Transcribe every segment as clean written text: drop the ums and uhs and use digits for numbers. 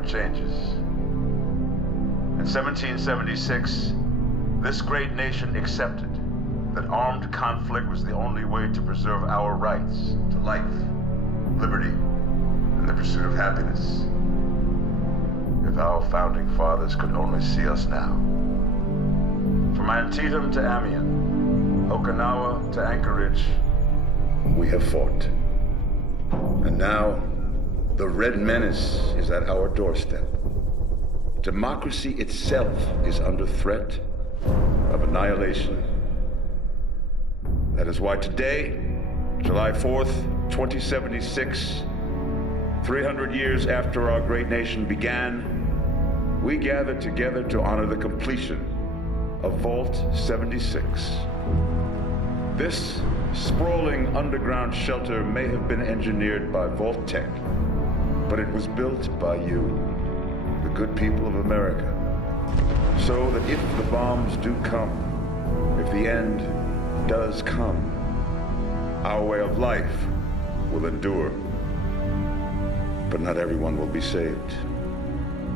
never changes. In 1776, this great nation accepted that armed conflict was the only way to preserve our rights to life, liberty, and the pursuit of happiness. If our founding fathers could only see us now. From Antietam to Amiens, Okinawa to Anchorage, we have fought. And now, the Red Menace is at our doorstep. Democracy itself is under threat of annihilation. That is why today, July 4th, 2076, 300 years after our great nation began, we gather together to honor the completion of Vault 76. This sprawling underground shelter may have been engineered by Vault Tech, but it was built by you, the good people of America, so that if the bombs do come, if the end does come, our way of life will endure. But not everyone will be saved.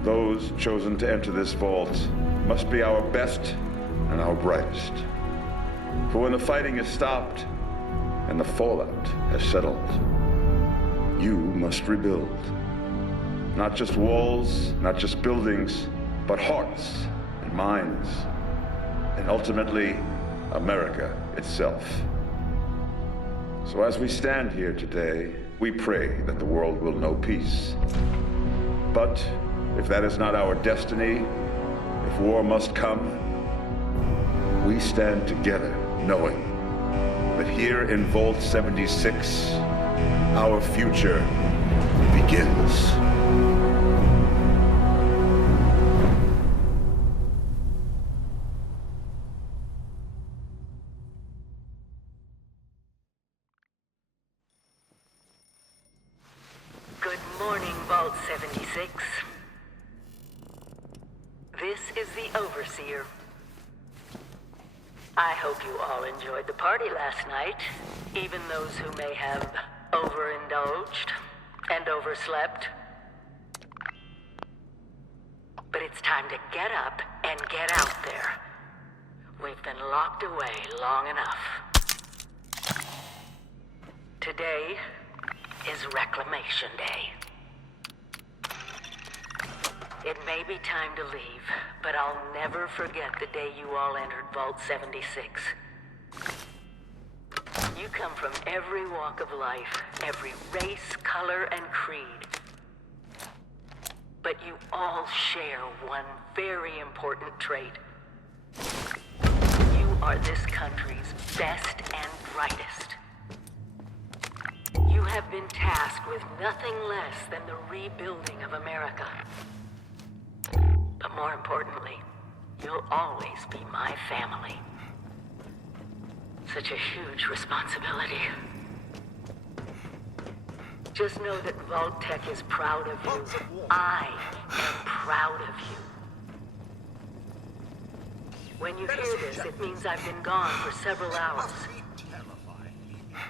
Those chosen to enter this vault must be our best and our brightest. For when the fighting is stopped and the fallout has settled, you must rebuild. Not just walls, not just buildings, but hearts and minds, and ultimately, America itself. So as we stand here today, we pray that the world will know peace. But if that is not our destiny, if war must come, we stand together knowing that here in Vault 76, our future begins. Good morning, Vault 76. This is the Overseer. I hope you all enjoyed the party last night, even those who may have overindulged and overslept. But it's time to get up and get out there. We've been locked away long enough. Today is Reclamation Day. It may be time to leave, but I'll never forget the day you all entered Vault 76. You come from every walk of life, every race, color, and creed. But you all share one very important trait. You are this country's best and brightest. You have been tasked with nothing less than the rebuilding of America. But more importantly, you'll always be my family. Such a huge responsibility. Just know that Vault Tech is proud of you. I am proud of you. When you hear this, it means I've been gone for several hours.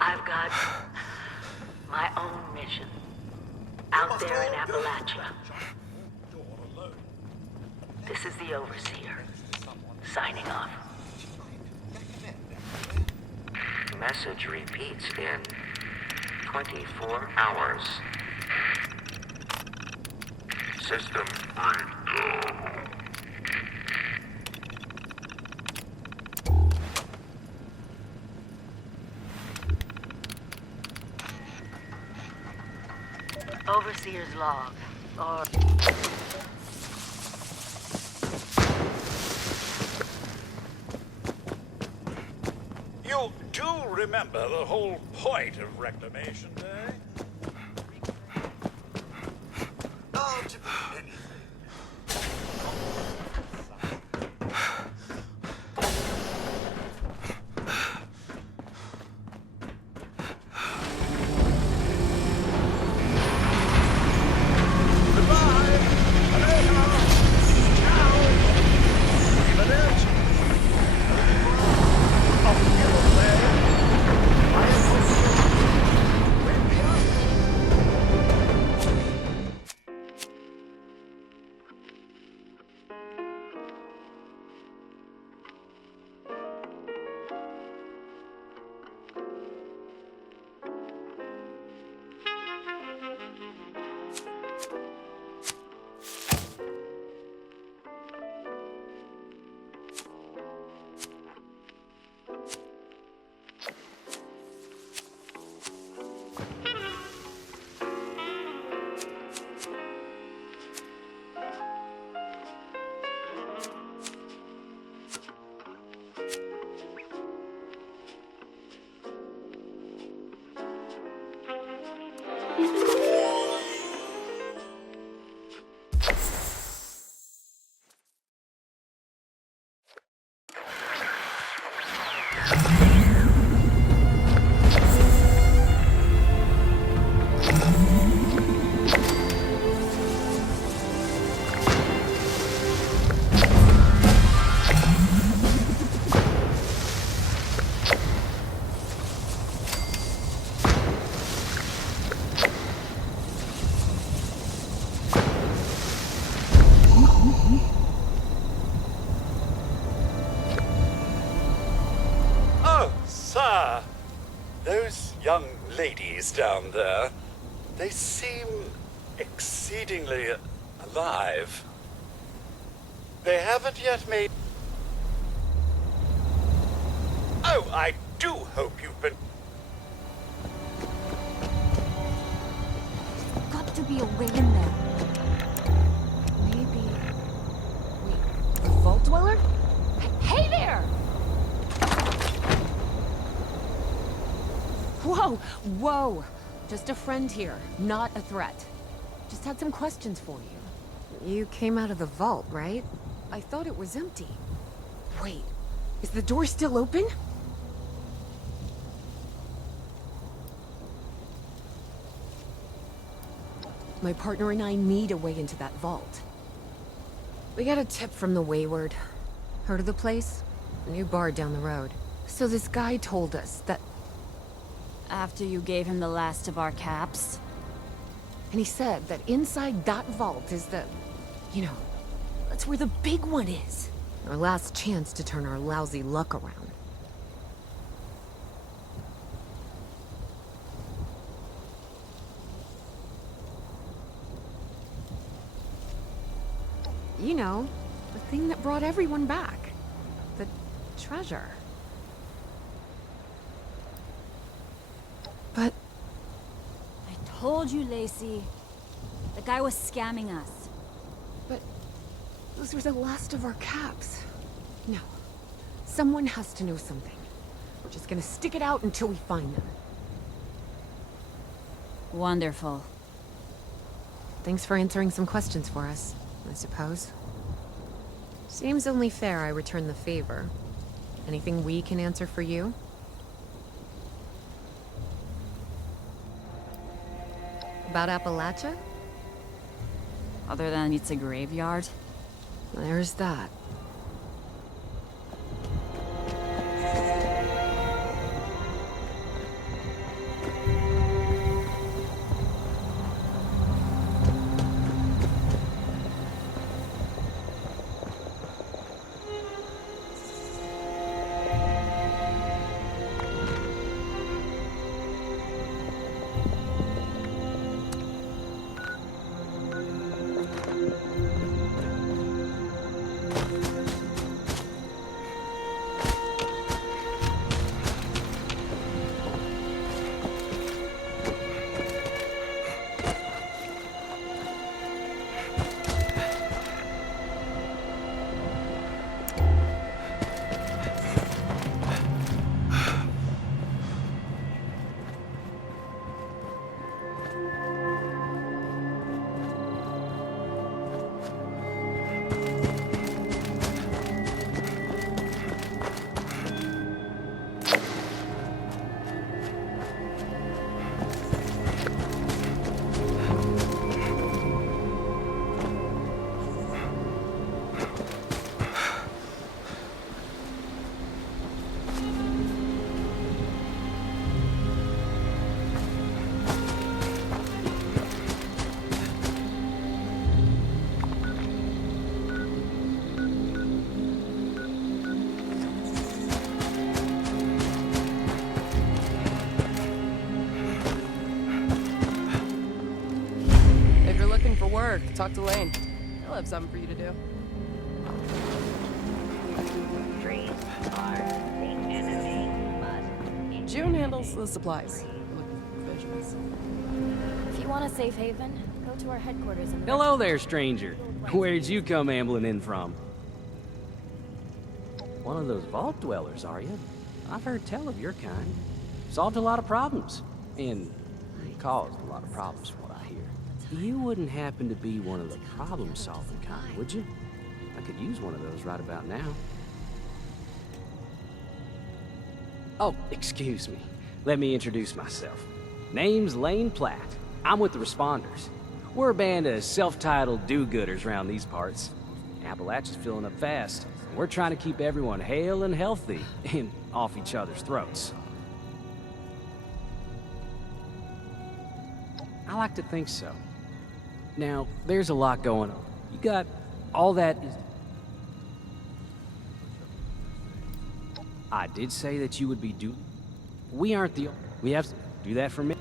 I've got my own mission out there in Appalachia. This is the Overseer, signing off. Message repeats in 24 hours. System breakdown. Overseer's log, or... You do remember the whole point of Reclamation Day? Oh, to be anything. Goodbye! Aloha! Ciao! Arrivederci! Of the way, I am Sir, those young ladies down there, they seem exceedingly alive. They haven't yet made... Oh, I do hope you've been... Got to be a way in there. Maybe... Wait, a vault dweller? Hey there! Whoa, whoa! Just a friend here, not a threat. Just had some questions for you. You came out of the vault, right? I thought it was empty. Wait, is the door still open? My partner and I need a way into that vault. We got a tip from the Wayward. Heard of the place? A new bar down the road. So this guy told us that... After you gave him the last of our caps? And he said that inside that vault is the... You know, that's where the big one is. Our last chance to turn our lousy luck around. You know, the thing that brought everyone back. The treasure. But... I told you, Lacey. The guy was scamming us. But... those were the last of our caps. No. Someone has to know something. We're just gonna stick it out until we find them. Wonderful. Thanks for answering some questions for us, I suppose. Seems only fair I return the favor. Anything we can answer for you? About Appalachia? Other than it's a graveyard? There's that. Talk to Lane. He'll have something for you to do. June handles the supplies. Looking for visuals. If you want a safe haven, go to our headquarters in... Hello there, stranger. Where'd you come ambling in from? One of those vault dwellers, are you? I've heard tell of your kind. Solved a lot of problems. And caused a lot of problems from what I hear. You wouldn't happen to be one of the problem-solving kind, would you? I could use one of those right about now. Oh, excuse me. Let me introduce myself. Name's Lane Platt. I'm with the Responders. We're a band of self-titled do-gooders around these parts. Appalachia's filling up fast, and we're trying to keep everyone hale and healthy and off each other's throats. I like to think so. Now, there's a lot going on. You got all that... I did say that you would be We aren't the... We have to do that for me.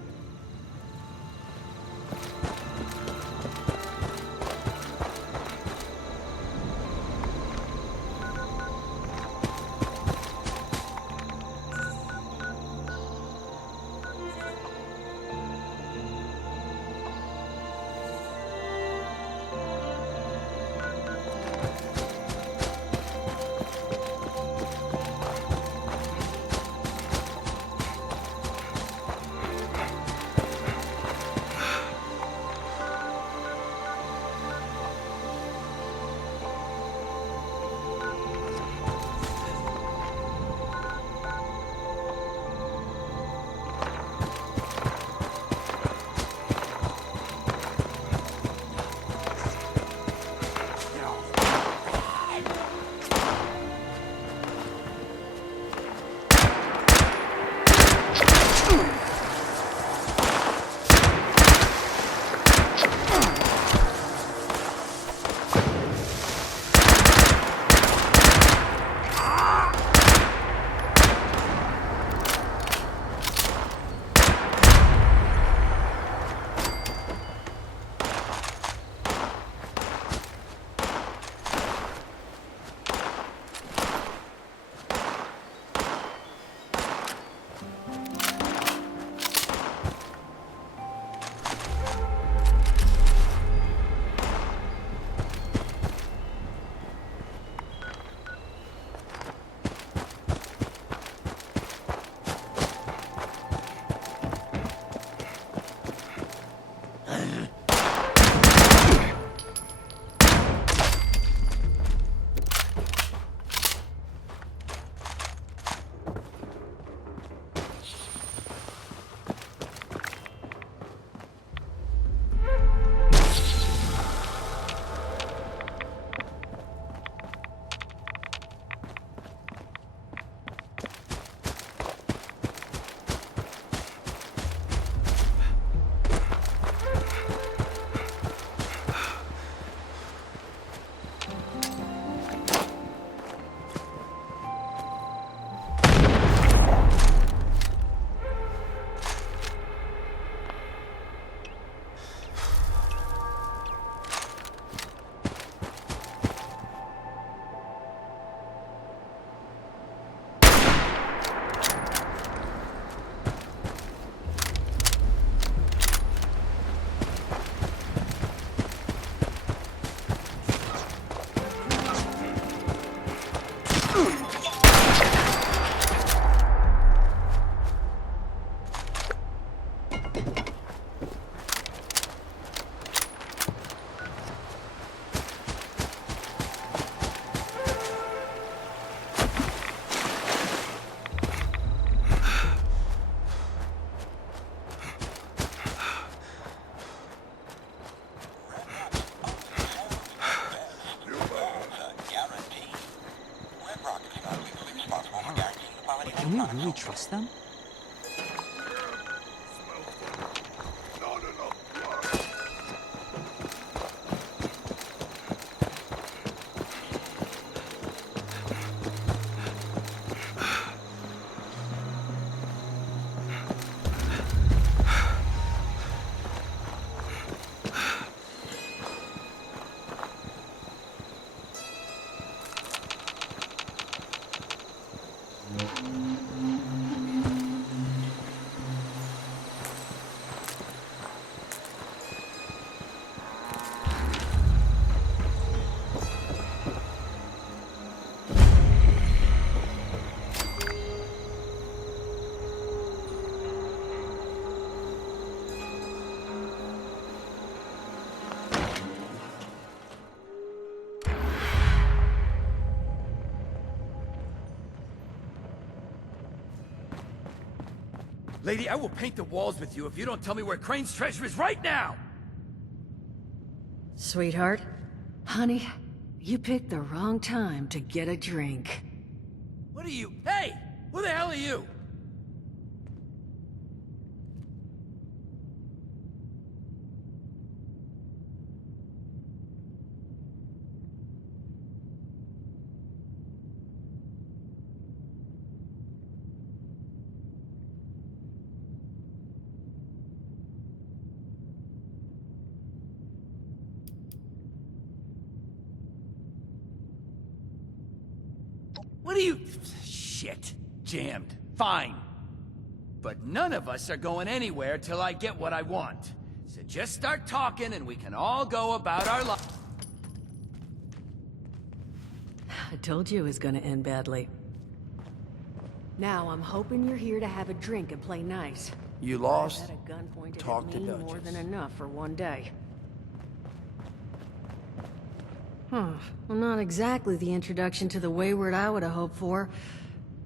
Can we really trust them? Lady, I will paint the walls with you if you don't tell me where Crane's treasure is right now! Sweetheart, honey, you picked the wrong time to get a drink. What are you? Hey! Who the hell are you? What are you... Shit. Jammed. Fine. But none of us are going anywhere till I get what I want. So just start talking and we can all go about our lives. I told you it was gonna end badly. Now I'm hoping you're here to have a drink and play nice. You I've lost? had a gun pointed Talk at to me Duchess. more than enough for one day. Well, not exactly the introduction to the wayward I would have hoped for.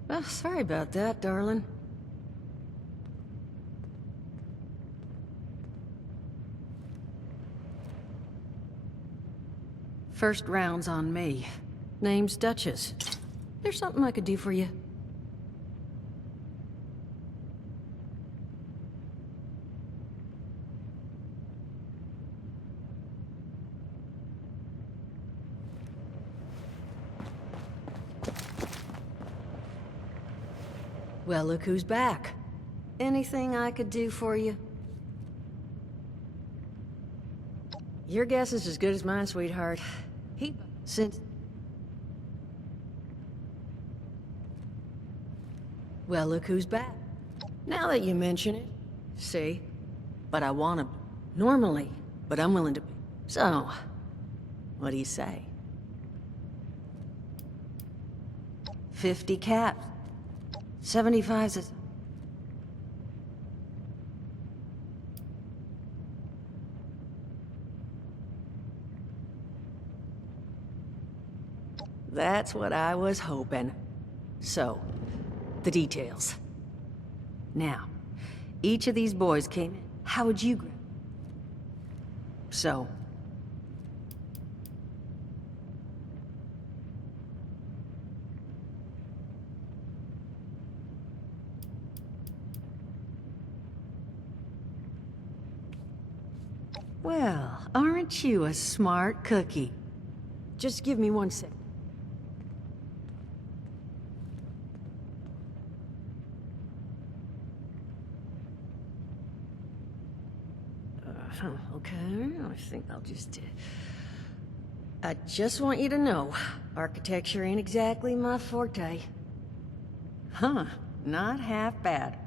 Well, sorry about that, darling. First round's on me. Name's Duchess. There's something I could do for you. Well, look who's back. Anything I could do for you? Your guess is as good as mine, sweetheart. Since... Well, look who's back. Now that you mention it. See? But I want to... Normally. But I'm willing to... So... What do you say? 50 caps. 75's is... That's what I was hoping. So, the details. Now, each of these boys came in. How would you grab? So... Well, aren't you a smart cookie? Just give me 1 sec. Okay, I think I'll just... I just want you to know, architecture ain't exactly my forte. Huh, not half bad.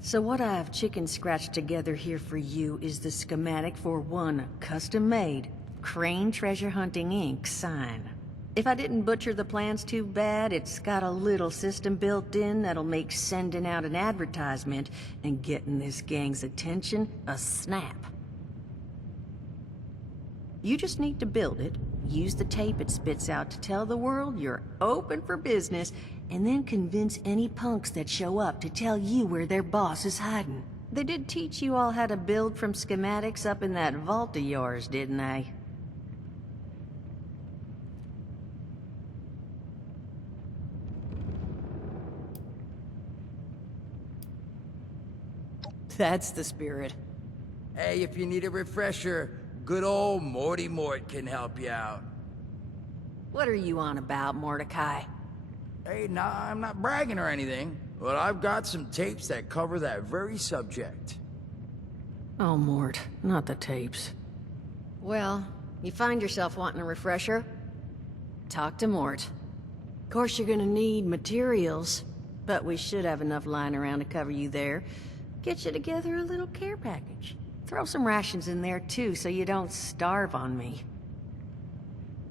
So what I've chicken-scratched together here for you is the schematic for one custom-made Crane Treasure Hunting Inc. sign. If I didn't butcher the plans too bad, it's got a little system built in that'll make sending out an advertisement and getting this gang's attention a snap. You just need to build it, use the tape it spits out to tell the world you're open for business, and then convince any punks that show up to tell you where their boss is hiding. They did teach you all how to build from schematics up in that vault of yours, didn't they? That's the spirit. Hey, if you need a refresher, good old Morty Mort can help you out. What are you on about, Mordecai? Hey, nah, I'm not bragging or anything, but I've got some tapes that cover that very subject. Oh, Mort, not the tapes. Well, you find yourself wanting a refresher? Talk to Mort. Of course, you're gonna need materials, but we should have enough lying around to cover you there. Get you together a little care package. Throw some rations in there, too, so you don't starve on me.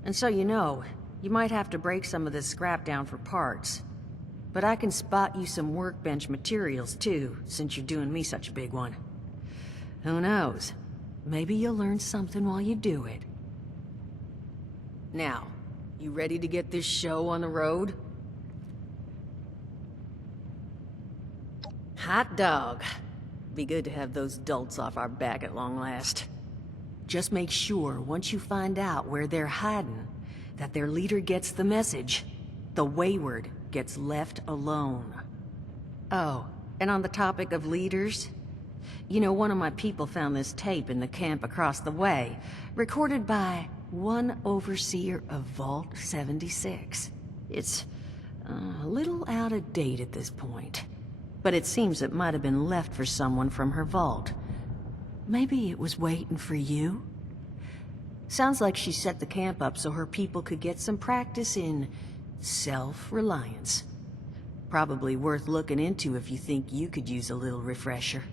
And so you know, you might have to break some of this scrap down for parts. But I can spot you some workbench materials, too, since you're doing me such a big one. Who knows? Maybe you'll learn something while you do it. Now, you ready to get this show on the road? Hot dog. Be good to have those dolts off our back at long last. Just make sure, once you find out where they're hiding, that their leader gets the message. The wayward gets left alone. Oh, and on the topic of leaders, you know, one of my people found this tape in the camp across the way, recorded by one overseer of Vault 76. It's a little out of date at this point, but it seems it might have been left for someone from her vault. Maybe it was waiting for you? Sounds like she set the camp up so her people could get some practice in Self-reliance. Probably worth looking into if you think you could use a little refresher.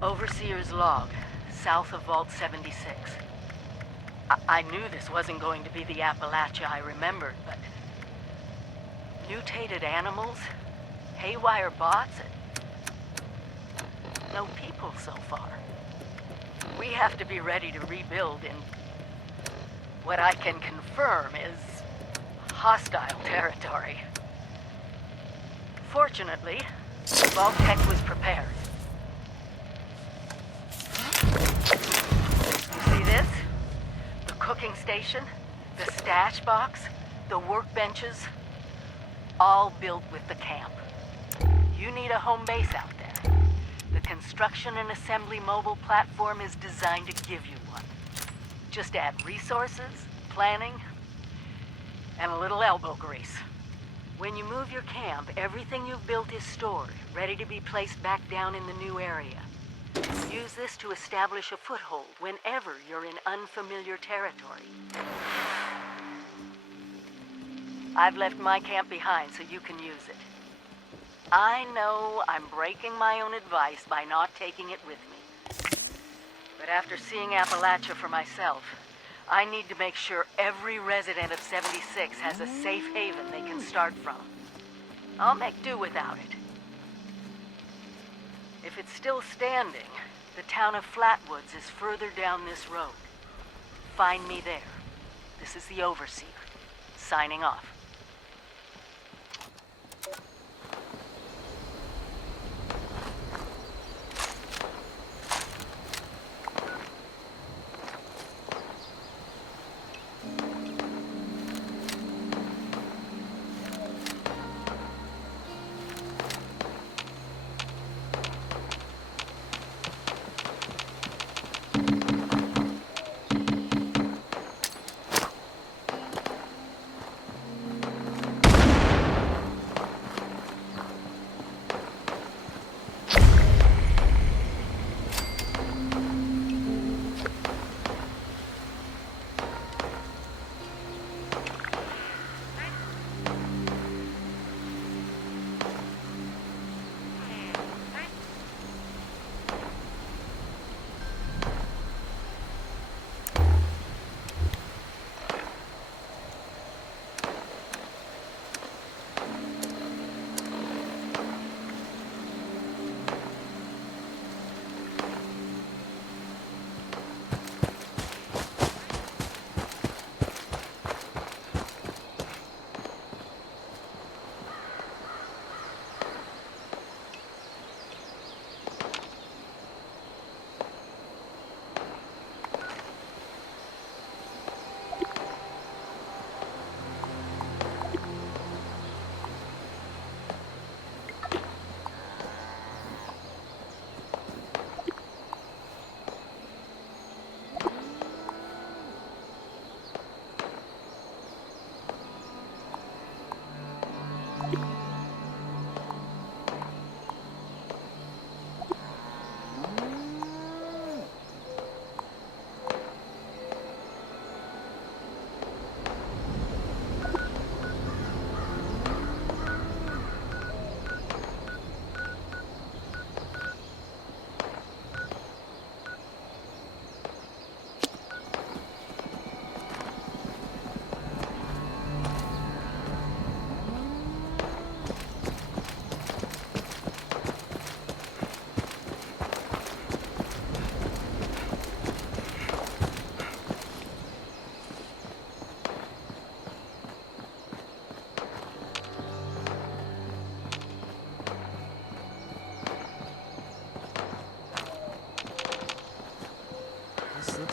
Overseer's log, south of Vault 76. I knew this wasn't going to be the Appalachia I remembered, but... mutated animals? Haywire bots? No people so far. We have to be ready to rebuild in... what I can confirm is... hostile territory. Fortunately, Vault Tech was prepared. This? The cooking station, the stash box, the workbenches, all built with the camp. You need a home base out there. The construction and assembly mobile platform is designed to give you one. Just add resources, planning, and a little elbow grease. When you move your camp, everything you've built is stored, ready to be placed back down in the new area. Use this to establish a foothold whenever you're in unfamiliar territory. I've left my camp behind so you can use it. I know I'm breaking my own advice by not taking it with me. But after seeing Appalachia for myself, I need to make sure every resident of 76 has a safe haven they can start from. I'll make do without it. If it's still standing, the town of Flatwoods is further down this road. Find me there. This is the Overseer, signing off.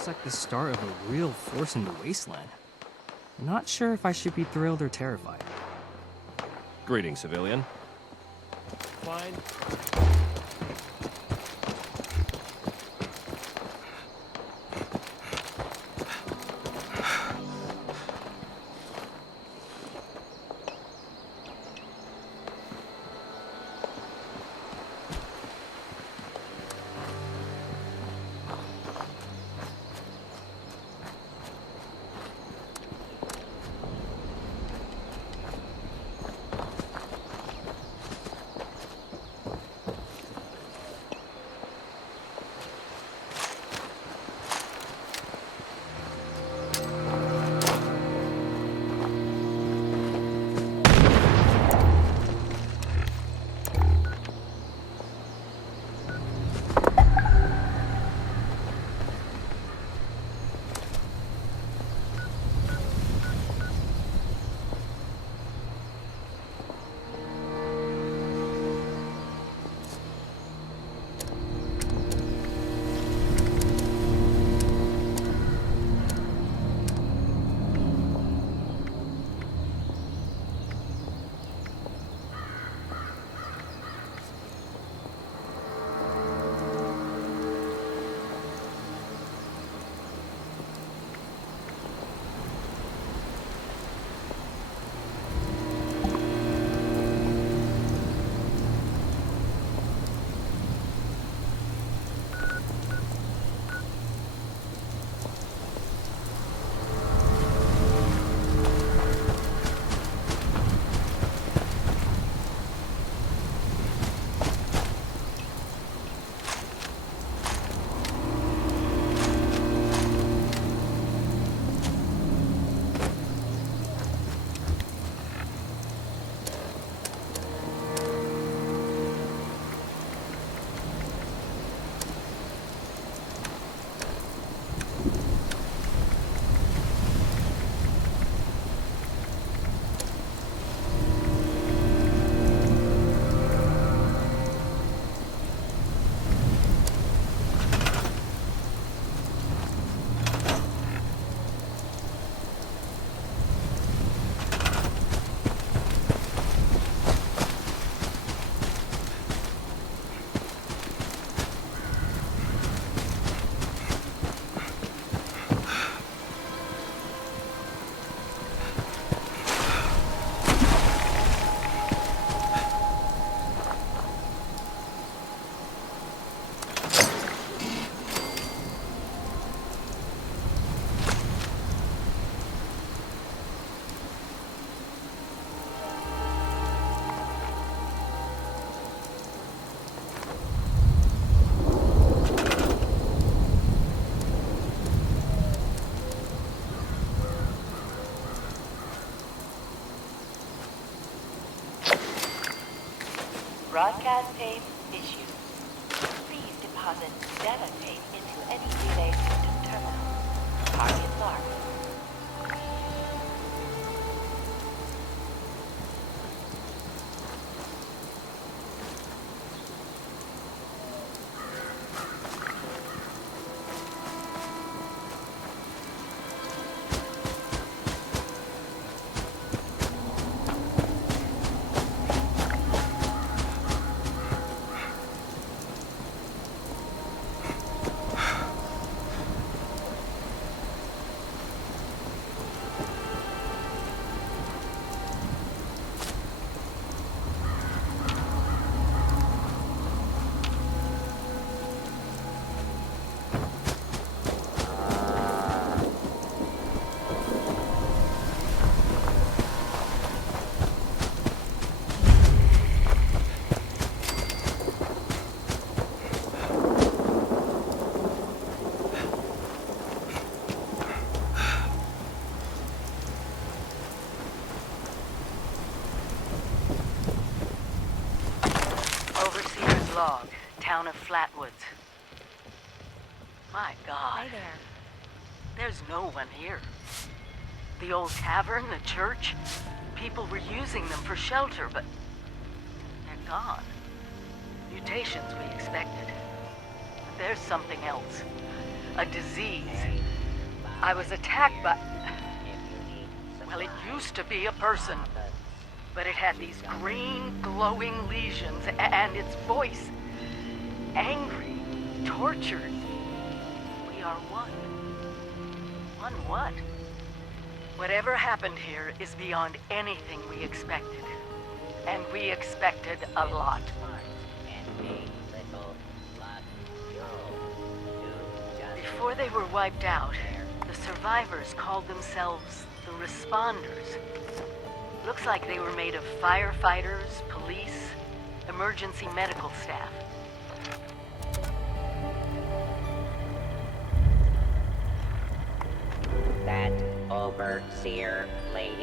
looks like the start of a real force in the wasteland. Not sure if I should be thrilled or terrified. Greetings, civilian. Fine. Broadcast tape issued. Please deposit data tape into any relay system terminal. Target marked. Log, town of Flatwoods. My God. Hi there. There's no one here. The old tavern, the church, people were using them for shelter, but they're gone. Mutations we expected. But there's something else. a disease. I was attacked by... Well, it used to be a person. But it had these green, glowing lesions, and its voice. Angry, tortured. We are one. One what? Whatever happened here is beyond anything we expected. And we expected a lot. Before they were wiped out, the survivors called themselves the Responders. Looks like they were made of firefighters, police, emergency medical staff. That overseer lady